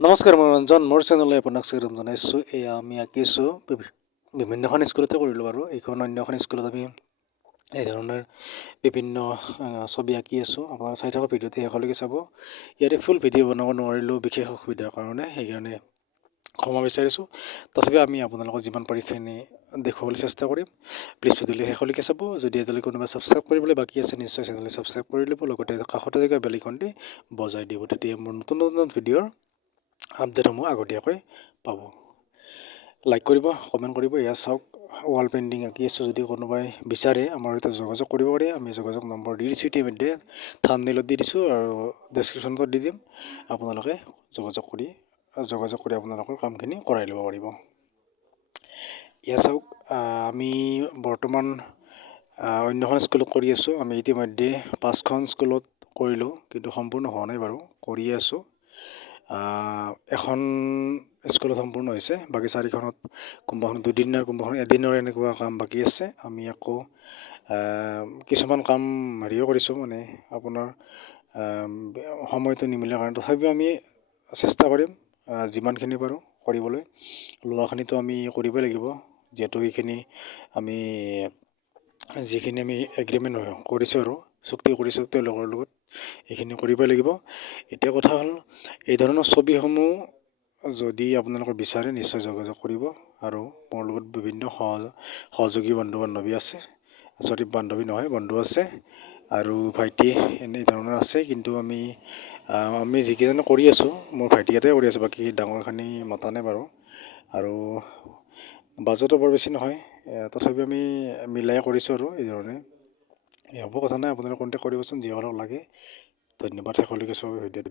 নমস্কাৰ, মই ৰঞ্জন। মোৰ চেনেললৈ আপোনাক স্বাগতম জনাইছোঁ। এয়া আমি আঁকিছোঁ বিভিন্নখন স্কুলতে কৰিলোঁ বাৰু। এইখন অন্য এখন স্কুলত আমি এই ধৰণৰ বিভিন্ন ছবি আঁকি আছোঁ। আপোনাৰ চাই থকা ভিডিঅ'টো শেষলৈকে চাব। ইয়াতে ফুল ভিডিঅ' বনাব নোৱাৰিলোঁ বিশেষ অসুবিধাৰ কাৰণে, সেইকাৰণে ক্ষমা বিচাৰিছোঁ। তথাপিও আমি আপোনালোকক যিমান পাৰিখিনি দেখুৱাবলৈ চেষ্টা কৰিম। প্লিজ ভিডিঅ'লৈ শেষলৈকে চাব। যদি এতিয়ালৈকে কোনোবা ছাবস্ক্ৰাইব কৰিবলৈ বাকী আছে, নিশ্চয় চেনেলটো ছাবস্ক্ৰাইব কৰি ল'ব। লগতে কাষতে থকা বেল আইকনটি বজাই দিব। তেতিয়া মোৰ নতুন নতুন ভিডিঅ'ৰ আপডেটসমূহ আগতীয়াকৈ পাব। লাইক কৰিব, কমেণ্ট কৰিব। এয়া চাওক, ৱাল পেইণ্টিং আঁকি আছোঁ। যদি কোনোবাই বিচাৰে আমাৰ সৈতে যোগাযোগ কৰিব পাৰে। আমি যোগাযোগ নম্বৰ দি দিছোঁ ইতিমধ্যে, থাম্বনেইলত দি দিছোঁ আৰু ডেছক্ৰিপশ্যনত দি দিম। আপোনালোকে যোগাযোগ কৰি আপোনালোকৰ কামখিনি কৰাই ল'ব পাৰিব। এয়া চাওক, আমি বৰ্তমান অন্যখন স্কুলত কৰি আছোঁ। আমি ইতিমধ্যে 5খন স্কুলত কৰিলোঁ, কিন্তু সম্পূৰ্ণ হোৱা নাই বাৰু, কৰিয়ে আছোঁ। এখন স্কুলত সম্পূৰ্ণ হৈছে, বাকী 4খনত কোনোবাখন দুদিনৰ, কোনোবাখন এদিনৰ এনেকুৱা কাম বাকী আছে। আমি আকৌ কিছুমান কাম হেৰিও কৰিছোঁ, মানে আপোনাৰ সময়টো নিমিলে কাৰণে। তথাপিও আমি চেষ্টা কৰিম যিমানখিনি পাৰোঁ কৰিবলৈ। লোৱাখিনিতো আমি কৰিবই লাগিব, যিহেতু এইখিনি আমি যিখিনি আমি এগ্ৰিমেণ্ট কৰিছোঁ আৰু চুক্তি কৰিছোঁ তেওঁলোকৰ লগত, এইখিনি কৰিবই লাগিব। এতিয়া কথা হ'ল, এই ধৰণৰ ছবিসমূহ যদি আপোনালোকে বিচাৰে নিশ্চয় যোগাযোগ কৰিব। আৰু মোৰ লগত বিভিন্ন সহযোগী বন্ধু বান্ধৱী আছে, বন্ধু আছে আৰু ভাইটি এনে ধৰণৰ আছে। কিন্তু আমি যিকেইজনে কৰি আছোঁ, মোৰ ভাইটি এটাই কৰি আছোঁ, বাকী ডাঙৰখিনি মতা নাই বাৰু। আৰু বাজেটো বৰ বেছি নহয়, তথাপিও আমি মিলাই কৰিছোঁ আৰু এই ধৰণে। হ'ব, কথা নাই, আপোনালোকে কণ্টেক্ট কৰিবচোন যিসকলক লাগে। ধন্যবাদ। শেষলৈকে চব ভিডিঅ'টো